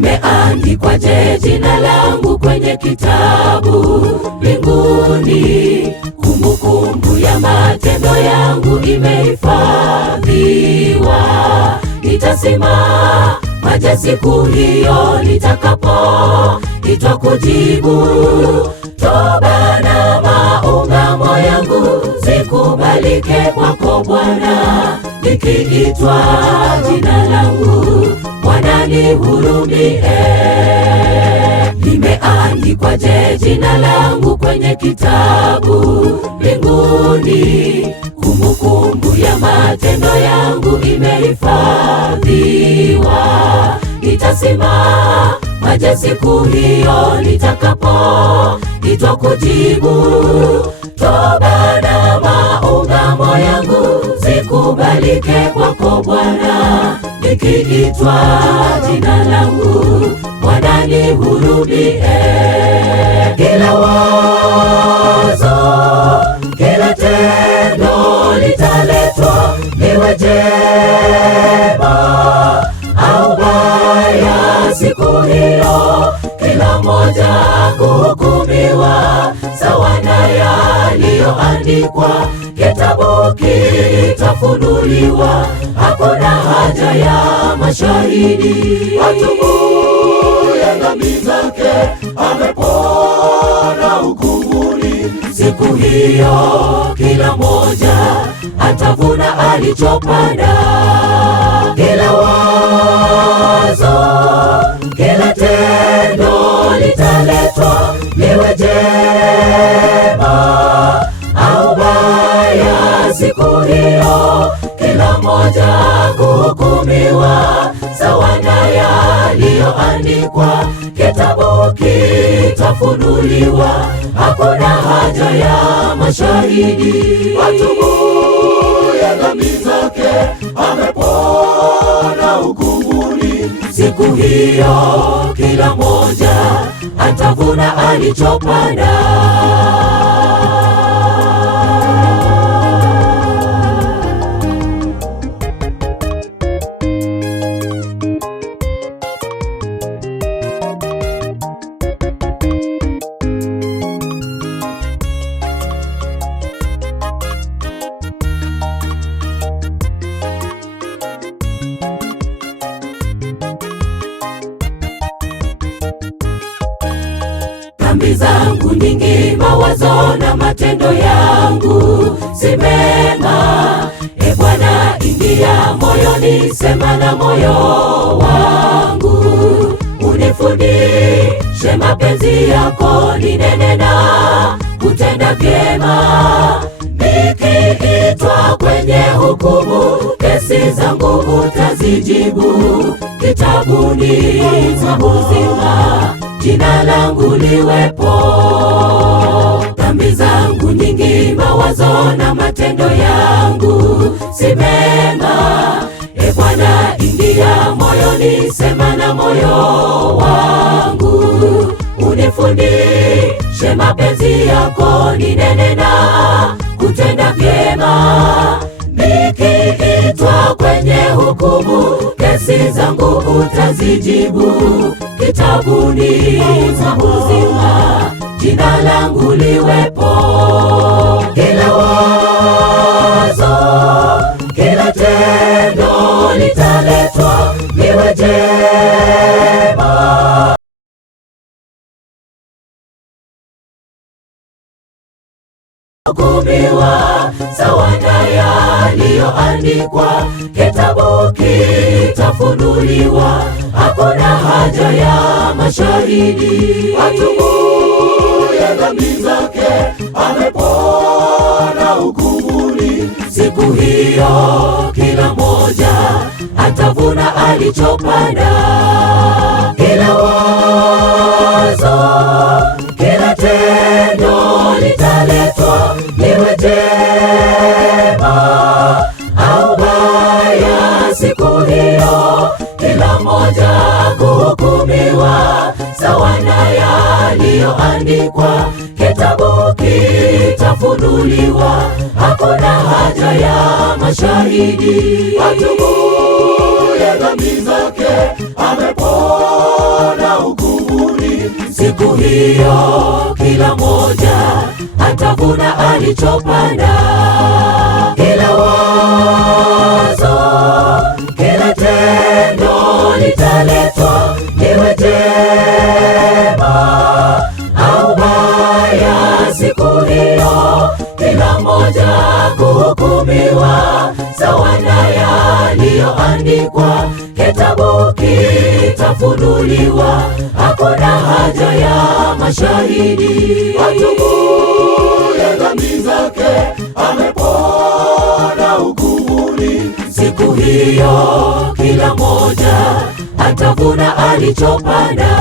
Limeandikwaje jina langu kwenye kitabu mbinguni? Kumbukumbu ya matendo yangu imehifadhiwa. Nitasimama siku hiyo nitakapoitwa kujibu. Toba na maungamo yangu zikubalike kwako Bwana. Nikiitwa jina langu, Bwana nihurumie. Limeandikwaje jina langu kwenye kitabu mbinguni? Kumbukumbu ya matendo yangu imehifadhiwa. Nitasimama siku hiyo nitakapoitwa kujibu. Toba na maungamo yangu zikubalike kwako Bwana. Nikiitwa jina langu, Bwana nihurumie. Kila wazo, kila tendo litaletwa, liwe jema au baya siku hiyo, kila moja kuhukumiwa sawa na yaliyoandikwa. Kitabu kitafunuliwa, hakuna haja ya mashahidi. Atubuye dhambi zake amepona hukumuni. Siku hiyo kila moja atavuna alichopanda. Kila wazo, kila tendo litaletwa, liwe jema au baya siku hiyo, kila moja kuhukumiwa sawa na yaliyoandikwa. Kitabu kitafunuliwa, hakuna haja ya mashahidi. Atubuye dhambi zake amepona hukumuni. Siku hiyo kila moja atavuna alichopanda. Dhambi zangu nyingi, mawazo na matendo yangu si mema. E Bwana, ingia moyoni, sema na moyo wangu. Unifundishe mapenzi yako, ninene na kutenda vyema. Nikiitwa kwenye hukumu, kesi zangu utazijibu. Kitabuni mwa uzima jina langu liwepo. Dhambi zangu nyingi, mawazo na matendo yangu si mema. E Bwana, ingia moyoni, sema na moyo wangu. Unifundishe mapenzi yako, ninene na kutenda vyema. Nikiitwa kwenye hukumu, kesi zangu utazijibu. Kitabuni mwa uzima jina langu liwepo. Kila wazo, kila tendo litaletwa, liwe jema hukumiwa sawa na yaliyoandikwa. Kitabu kitafunuliwa, hakuna haja ya mashahidi. Atubuye dhambi zake amepona hukumuni. Siku hiyo kila moja atavuna alichopanda. Kila wazo, kila tendo litaletwa, liwe jema au baya siku hiyo, kila moja kuhukumiwa sawa na yaliyoandikwa. kitabu kitafunuliwa. Hakuna haja ya mashahidi. Atubuye dhambi zake amepona hukumuni. Siku hiyo kila moja atavuna alichopanda. Kila wazo, kila tendo litaletwa, liwe jema au baya. Siku hiyo kila moja kuhukumiwa sawa na yaliyoandikwa. Kitabu kitafunuliwa. Hakuna haja ya mashahidi. Atubuye dhambi zake amepona hukumuni. Siku hiyo kila moja atavuna alichopanda.